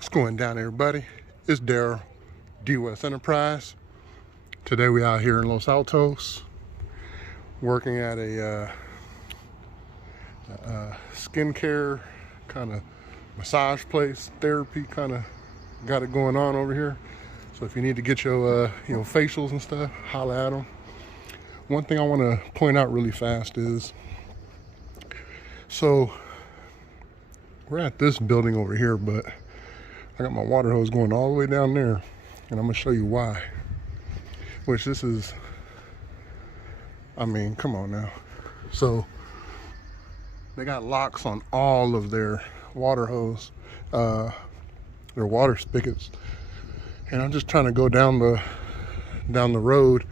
What's going down, everybody? It's Daryl, DWES Enterprise. Today we out here in Los Altos working at a skincare kind of massage place, therapy kind of got it going on over here. So if you need to get your facials and stuff, holla at them. One thing I want to point out really fast is, so we're at this building over here, but I got my water hose going all the way down there, and I'm gonna show you why. Which this is, I mean, come on now. So they got locks on all of their water hose, their water spigots, and I'm just trying to go down the road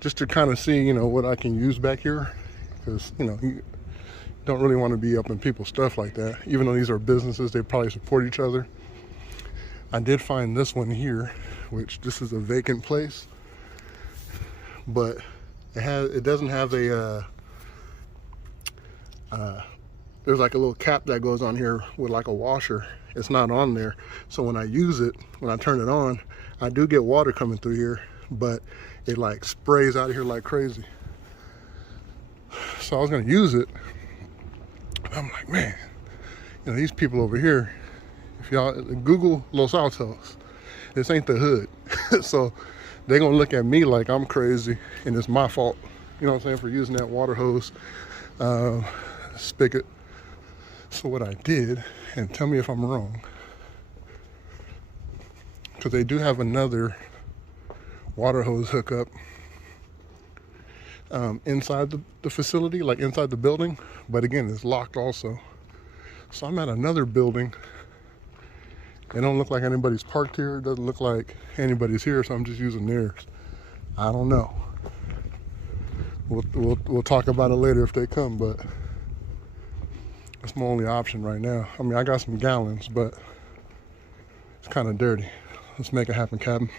just to kind of see, what I can use back here, because you don't really want to be up in people's stuff like that. Even though these are businesses, they probably support each other. I did find this one here, which this is a vacant place, but it doesn't have a there's like a little cap that goes on here with like a washer. It's not on there, so when I use it, when I turn it on, I do get water coming through here, but it like sprays out of here like crazy. So I was gonna use it, but I'm like, man, these people over here, if y'all Google Los Altos, this ain't the hood. So they're gonna look at me like I'm crazy and it's my fault, you know what I'm saying, for using that water hose spigot. So what I did, and tell me if I'm wrong, because they do have another water hose hookup inside the facility, like inside the building, but again, it's locked also. So I'm at another building. It don't look like anybody's parked here. It doesn't look like anybody's here, so I'm just using theirs. I don't know. We'll talk about it later if they come, but that's my only option right now. I mean, I got some gallons, but it's kind of dirty. Let's make it happen, Captain.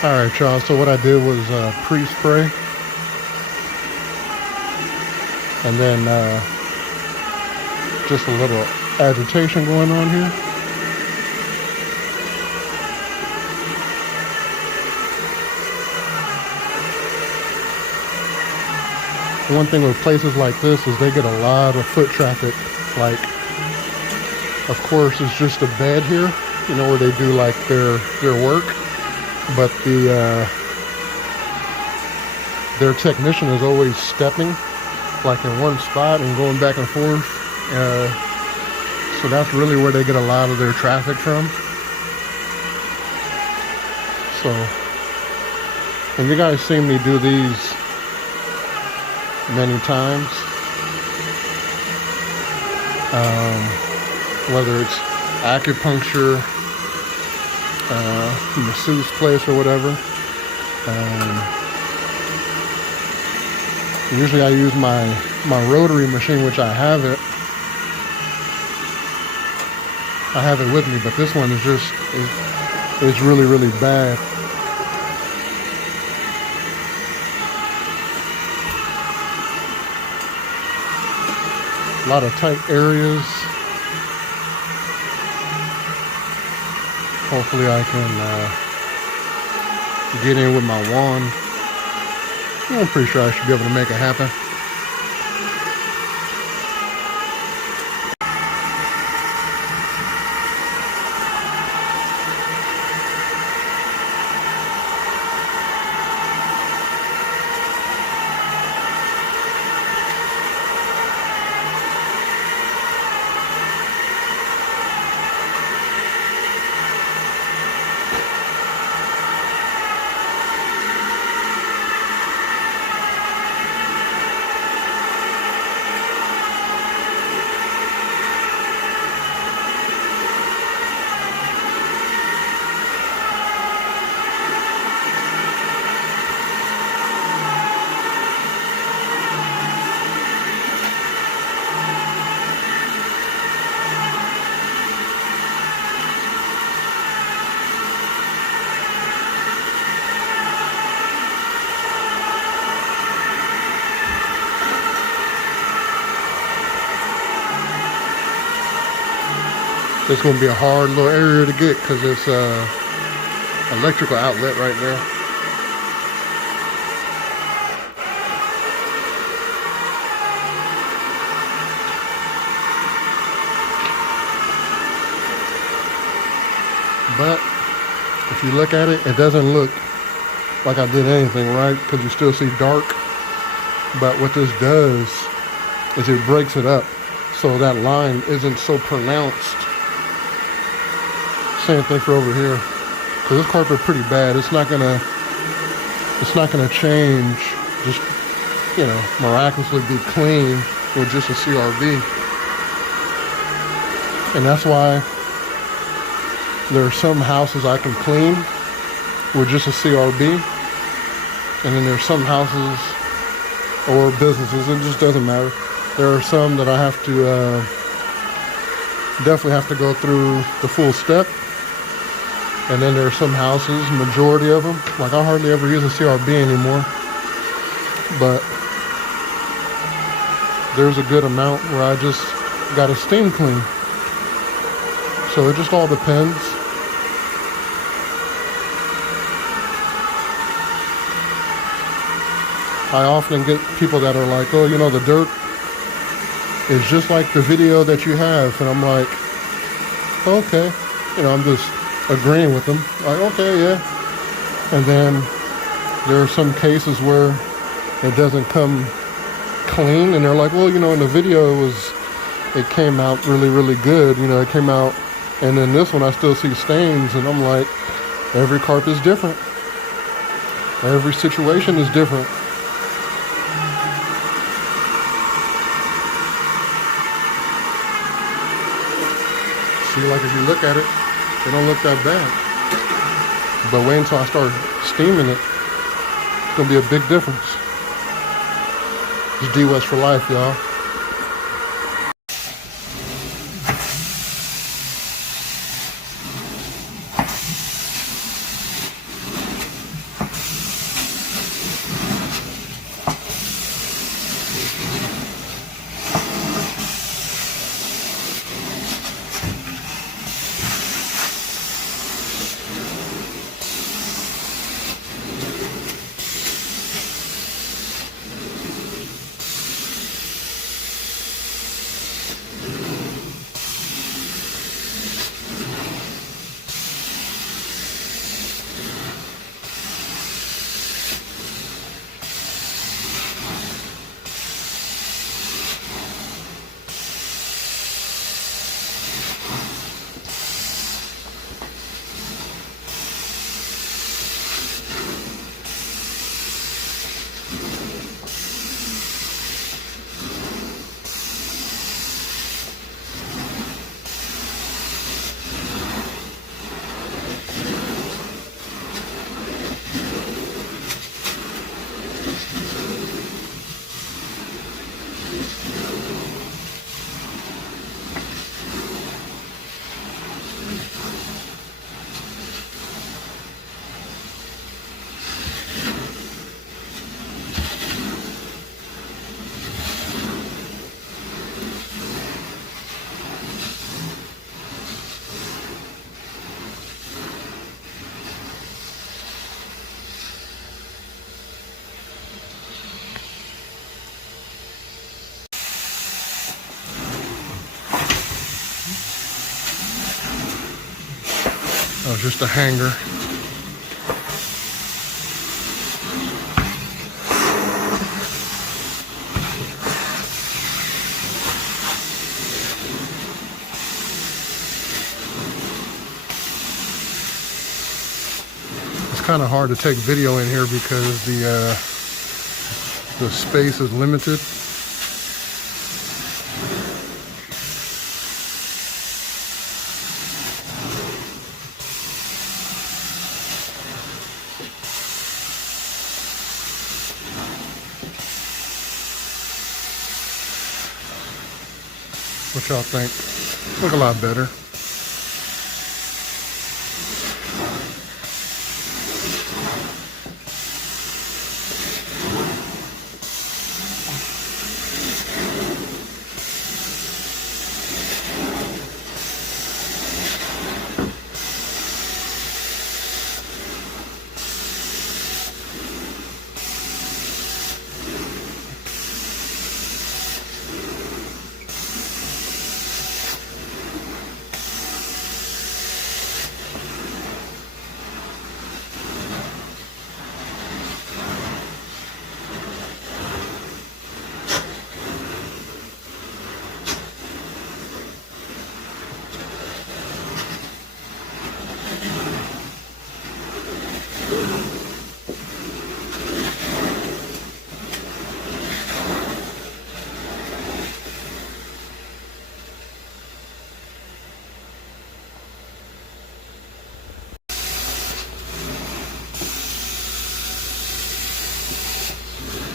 All right, y'all, so what I did was pre-spray, and then just a little agitation going on here. one thing with places like this is they get a lot of foot traffic. Like, of course, it's just a bed here, you know, where they do like their work, but their technician is always stepping like in one spot and going back and forth. So that's really where they get a lot of their traffic from. So, and you guys seen me do these many times. Whether it's acupuncture, masseuse place or whatever. Usually I use my rotary machine, which I have it with me, but this one is just, it's really, really bad. A lot of tight areas. Hopefully I can get in with my wand. I'm pretty sure I should be able to make it happen. It's going to be a hard little area to get because it's electrical outlet right there. But if you look at it, it doesn't look like I did anything, right? Because you still see dark. But what this does is it breaks it up so that line isn't so pronounced. Same thing for over here, because this carpet pretty bad. It's not gonna change, just, you know, miraculously be clean with just a CRB. And that's why there are some houses I can clean with just a CRB, and then there's some houses or businesses, it just doesn't matter. There are some that I have to definitely have to go through the full step. And then there are some houses, majority of them, like I hardly ever use a CRB anymore. But there's a good amount where I just got a steam clean. So it just all depends. I often get people that are like, oh, you know, the dirt is just like the video that you have. And I'm like, okay, you know, I'm just agreeing with them, like, okay, yeah. And then there are some cases where it doesn't come clean, and they're like, well, you know, in the video it came out really, really good, you know, it came out, and then this one I still see stains, and I'm like, every carpet is different, every situation is different. See, like if you look at it, they don't look that bad. But wait until I start steaming it. It's going to be a big difference. It's DWES for life, y'all. That was just a hanger. It's kind of hard to take video in here because the space is limited. What y'all think? Look a lot better.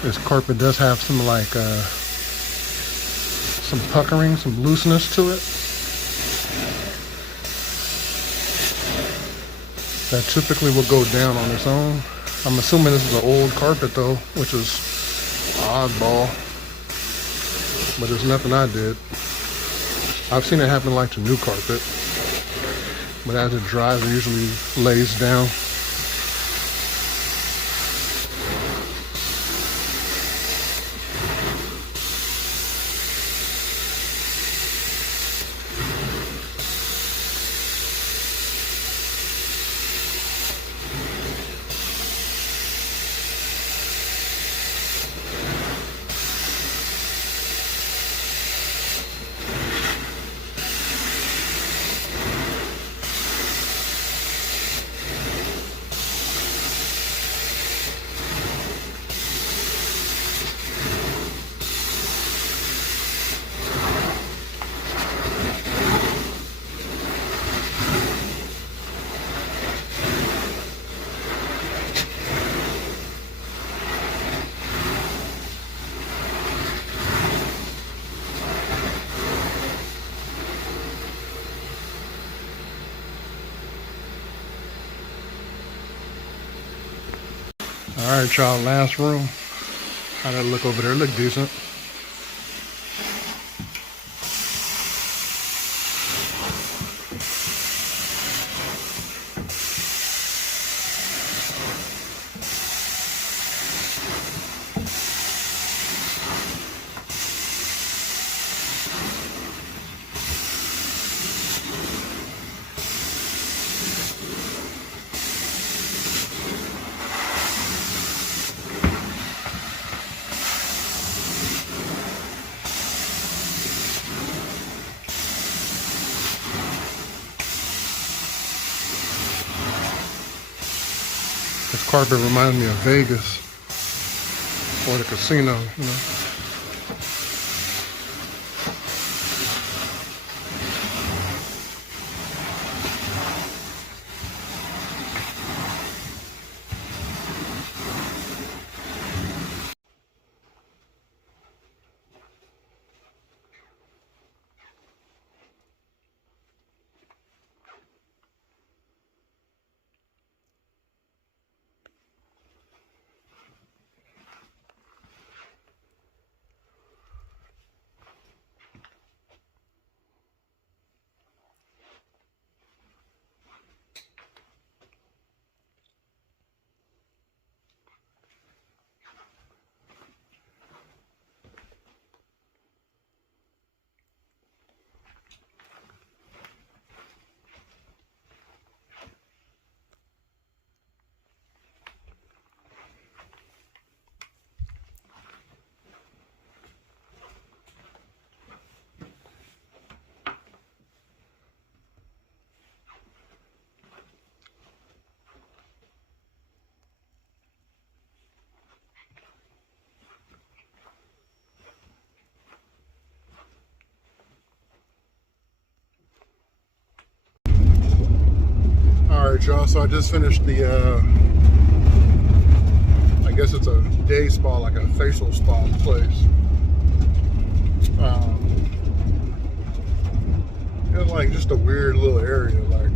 This carpet does have some some puckering, some looseness to it. That typically will go down on its own. I'm assuming this is an old carpet though, which is oddball. But it's nothing I did. I've seen it happen like to new carpet. But as it dries, it usually lays down. All right, y'all, last room. How'd that look over there? Look decent. This carpet reminds me of Vegas or the casino, you know. Alright, y'all, so I just finished the, I guess it's a day spa, like a facial spa place. It's like just a weird little area, like,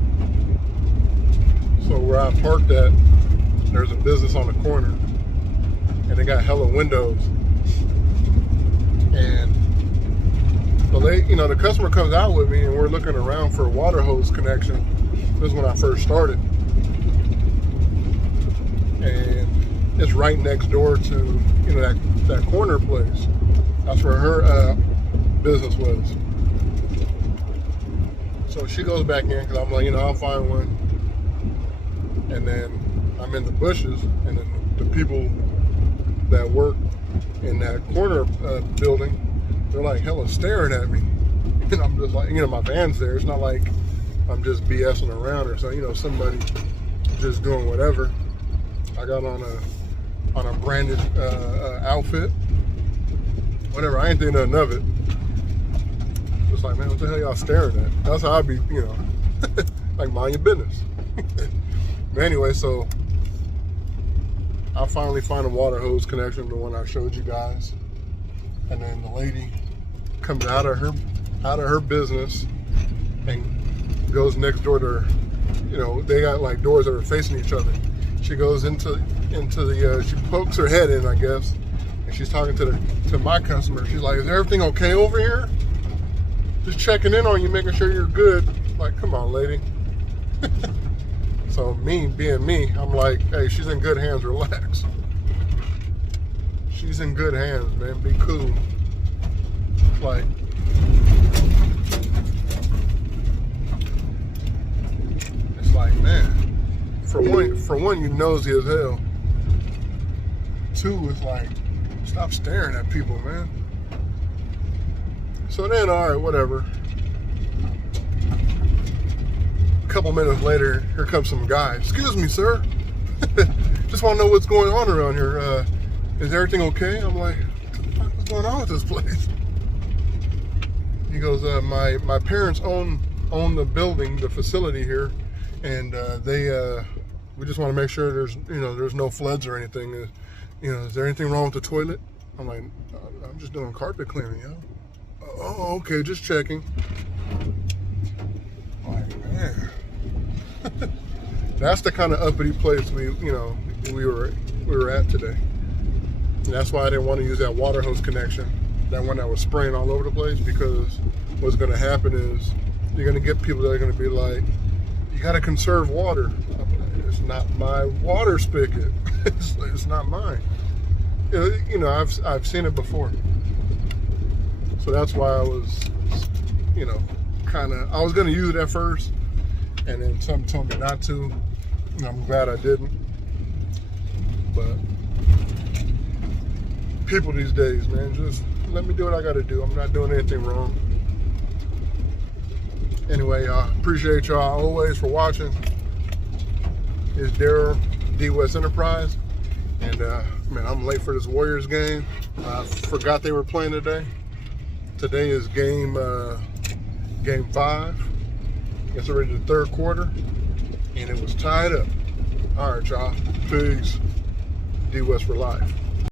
so where I parked at, there's a business on the corner, and they got hella windows, and the customer comes out with me, and we're looking around for a water hose connection. This is when I first started, and it's right next door to that corner place. That's where her business was. So she goes back in because I'm like, I'll find one. And then I'm in the bushes, and then the people that work in that corner building, they're like hella staring at me. And I'm just like, my van's there. It's not like I'm just BSing around or so, somebody just doing whatever. I got on a branded outfit. Whatever, I ain't think nothing of it. It's like, man, what the hell y'all staring at? That's how I be, like, mind your business. But anyway, so I finally find a water hose connection, the one I showed you guys. And then the lady comes out of her business and goes next door to her. They got like doors that are facing each other. She goes into the she pokes her head in, I guess, and she's talking to my customer. She's like, "Is everything okay over here? Just checking in on you, making sure you're good." Like, come on, lady. So me being me, I'm like, hey, she's in good hands, relax. She's in good hands, man, be cool. Like, it's like, man, for one, you nosy as hell. Two, it's like, stop staring at people, man. So then, all right, whatever. A couple minutes later, here comes some guy. "Excuse me, sir. Just want to know what's going on around here. Is everything okay?" I'm like, what the fuck is going on with this place? He goes, my parents own the building, the facility here, and we just want to make sure there's no floods or anything. Is there anything wrong with the toilet? I'm like, I'm just doing carpet cleaning, yo. Oh, okay, just checking. Like, man. That's the kind of uppity place we were at today. And that's why I didn't want to use that water hose connection, that one that was spraying all over the place, because what's going to happen is you're going to get people that are going to be like, you got to conserve water. It's not my water spigot. It's not mine. I've seen it before. So that's why I was, I was going to use it at first, and then something told me not to. And I'm glad I didn't. But people these days, man, just let me do what I got to do. I'm not doing anything wrong. Anyway, appreciate y'all always for watching. It's Daryl, DWES Enterprise. And, man, I'm late for this Warriors game. I forgot they were playing today. Today is game 5. It's already the third quarter, and it was tied up. All right, y'all. Peace. DWES for life.